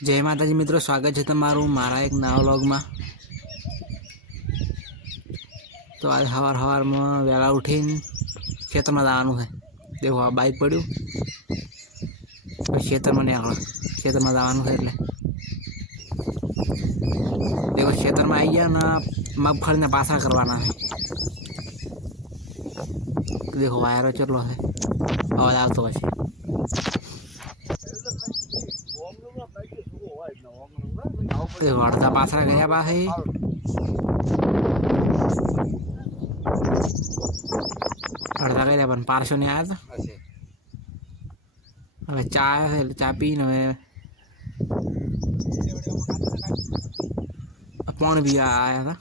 जय माताजी मित्रों, स्वागत है तमारू मारा एक नवा व्लॉगમાં। तो आज हवार में वेला उठीने खेतर में जवानुं है। देखो आ बाइक पड्યું खेतर में निकला, खेतर में जवानुं है એટલે देखो खेतर में आई गया ना, मगफળી ने पासा करवाना है। देखो वायरो चलो है, आवाज आवतो है। देखो अर्धा पासरा गया पासे, अर्धा गया पण पार्श्व नहीं आया था। હવે ચા છે એટલે ચા પીને હવે पानी भी आया था।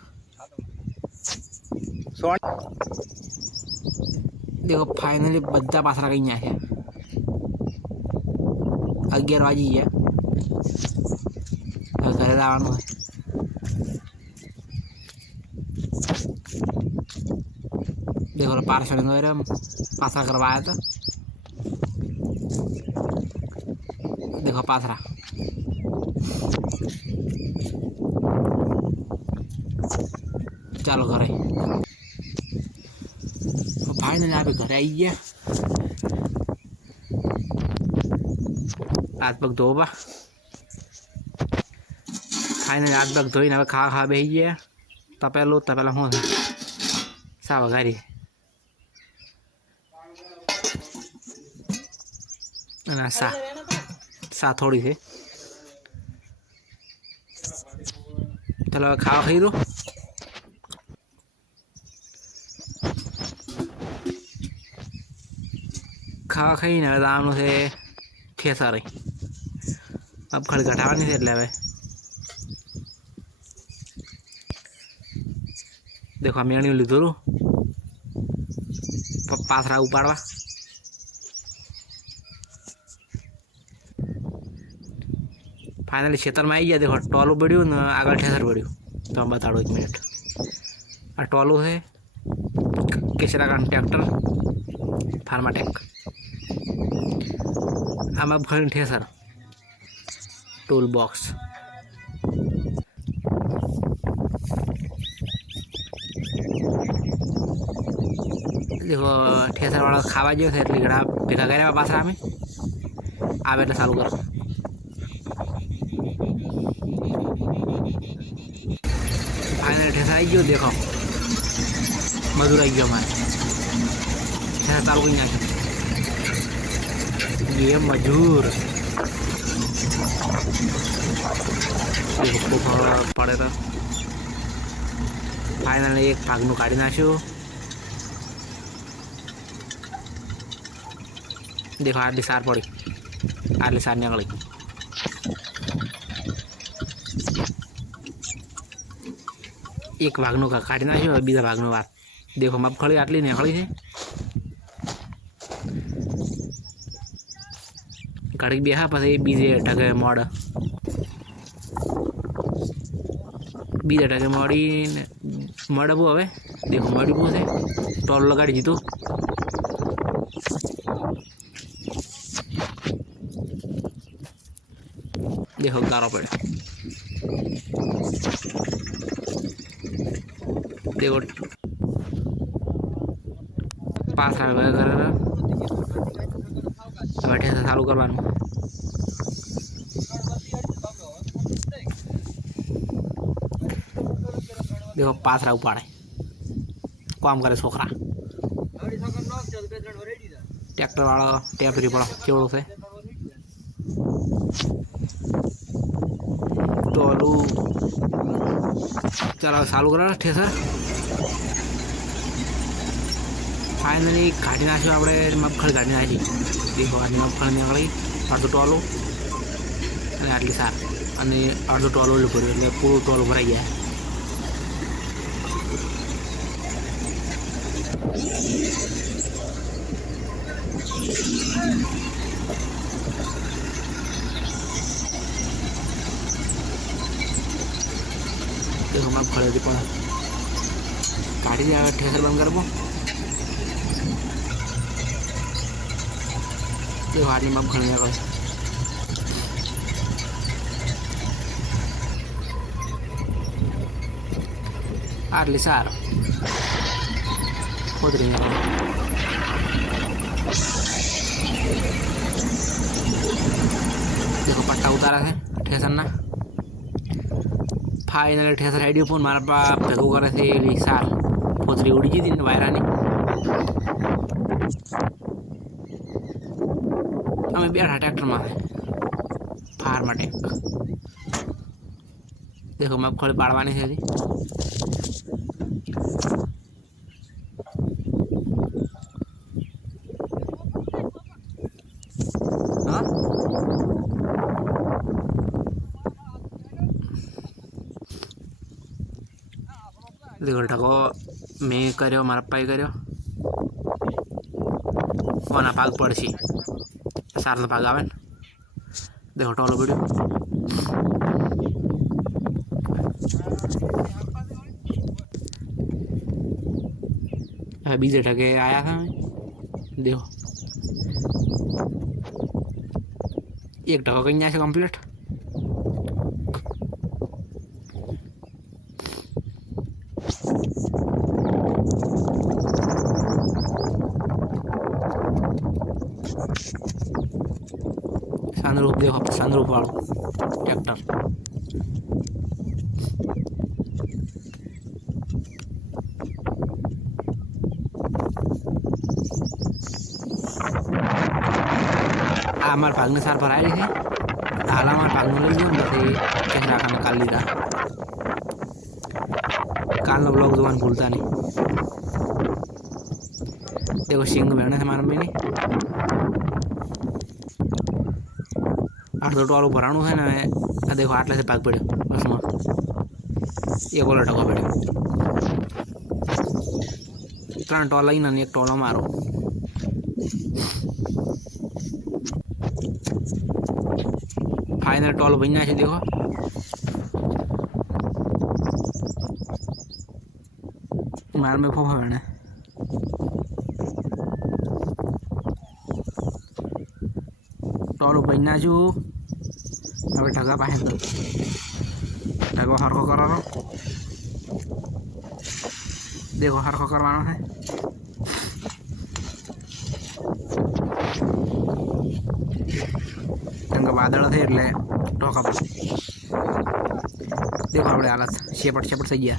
देखो फाइनली बद्दा पासरा कहीं है 11 वाजी है, घरे जवानुं है। देखो पार्सल पासरा करवाया था। देखो पासरा चालू करे। तो फाइनली आप घरे आई गया, हाथ पग धोबा। फाइनली हाथ पग धोई ने खा खा बेही गया। तपेला हूँ सा वगारी सा थोड़ी है। चलो खावा खाई दो। खावा खाई ने जवानुं છે ખેસારી। મગફળી ઘટાવાની છે એટલે હવે देखो मेणियों लीधो पासरा उपाड़वा। फाइनली खेतर में आई गया। देखो टोलू बढ़्यू ने आगे ठेसर बढ़्यू। तो हम बताड़ो 1 मिनट। आ टोलू है केसरा का ट्रेक्टर फार्माटेक। आ मगफળી ठेसर टूल बॉक्स। देखो ठेसर वाला खावा जो है એટલે ઘણા ભેગા કર્યા પાસરા અમે આવે એટલે ચાલુ કરો। फाइनल ठेसर आई गयो। देखो मजूर आई गयो हमारे ठेसर चालू कर नाख्यो। ये मजूर देखो पड़े तो फाइनल एक भागનું કાઢી નાખ્યું। देखो आटली सार पड़ी, आटली सार निकली। एक भागનું કાઢી નાખ્યો, બીજા ભાગનું વાત। देखो મગફળી આટલી નીકળી છે। ઘડીક બેહા પછી બીજે ટકે મોડ, બીજા ટકે મોડી મળવું। હવે देखो મળવું છે, ટોલ લગાડી દીધું। देखो गारो पड़े। देखो पास बैठे से चालू करवा। देखो पासरा उपाड़े काम करे छोकरा। ट्रेक्टर वाला टेपरी पड़ो केवड़ो से टोलू चलो चालू करा ठेसर। फाइनली काढ़ी नाख्यो आपणे मगफળી काढ़ी नाखी। देखो आज मगफળી निकली, अर्धो टोलू अने आटली सार अने अर्धो टोलू भर्યું એટલે પૂરું ટોલું ભરાઈ ગયા। देखो मगफળી પણ કાઢી દે। ठेसर बंद करबो। देखो आटली मगफળી निकली। आटली सार खोदरी देखो पट्टा उतारा है ठेसर ना फाइनल ठेसर हेडी पण मारा बाप भेगो करे थे एली सार खोदरी उड़ी जी थी वायरा ने અમે બેઠા ટ્રેક્ટરમાં ફાર્મ ટેક देखो મગફળી પાડવાની છે હજી હા देखो ढको मैं कर्यो मारा पाई कर्यो कोना पाग पड़शी सारनो पाग आवे ने देखो टोलो पड्यो बीजे टके आया था देखो एक टको कहीं जाए कम्प्लीट सनरूफ देखो सनरूफ वालों ट्रैक्टर हमारे भाग ने सार भराई है हाल हमारे भाग में लगी नहीं कैसे आकर निकाल लीधा काल ना ब्लॉग जुबान भूलता नहीं देखो सिंग में से मार में नहीं अर्धो टोलो भराणु है ना देखो आटले से भाग पड़े बस में एक ओला टको पड़े 3 टोला ही ना एक टोलो मारो फाइनल टोल बन जाए देखो मार में फोफा बने टोल बन जो अब ढगा पाए ढगो हरको करो देखो हरको करवाना है वादळ थे એટલે टोका पर देखो આપણે हालत शेपट शेपट થઈ ગયા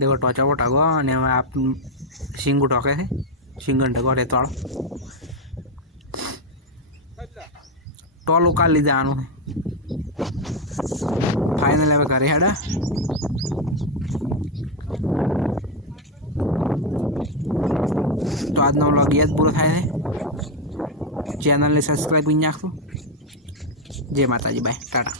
देखो टोचा वो टागो અને હવે આપ સિંગુ ટોકે છે સિંગન ઢગો રેતવાળો ટોલો કાલ લીધે આનું ફાઇનલ હવે ઘરે હેડા तो आज व्लॉग ये पूरा थाय चैनल ने सब्सक्राइब कर नाखो जय माताजी बाय टाटा।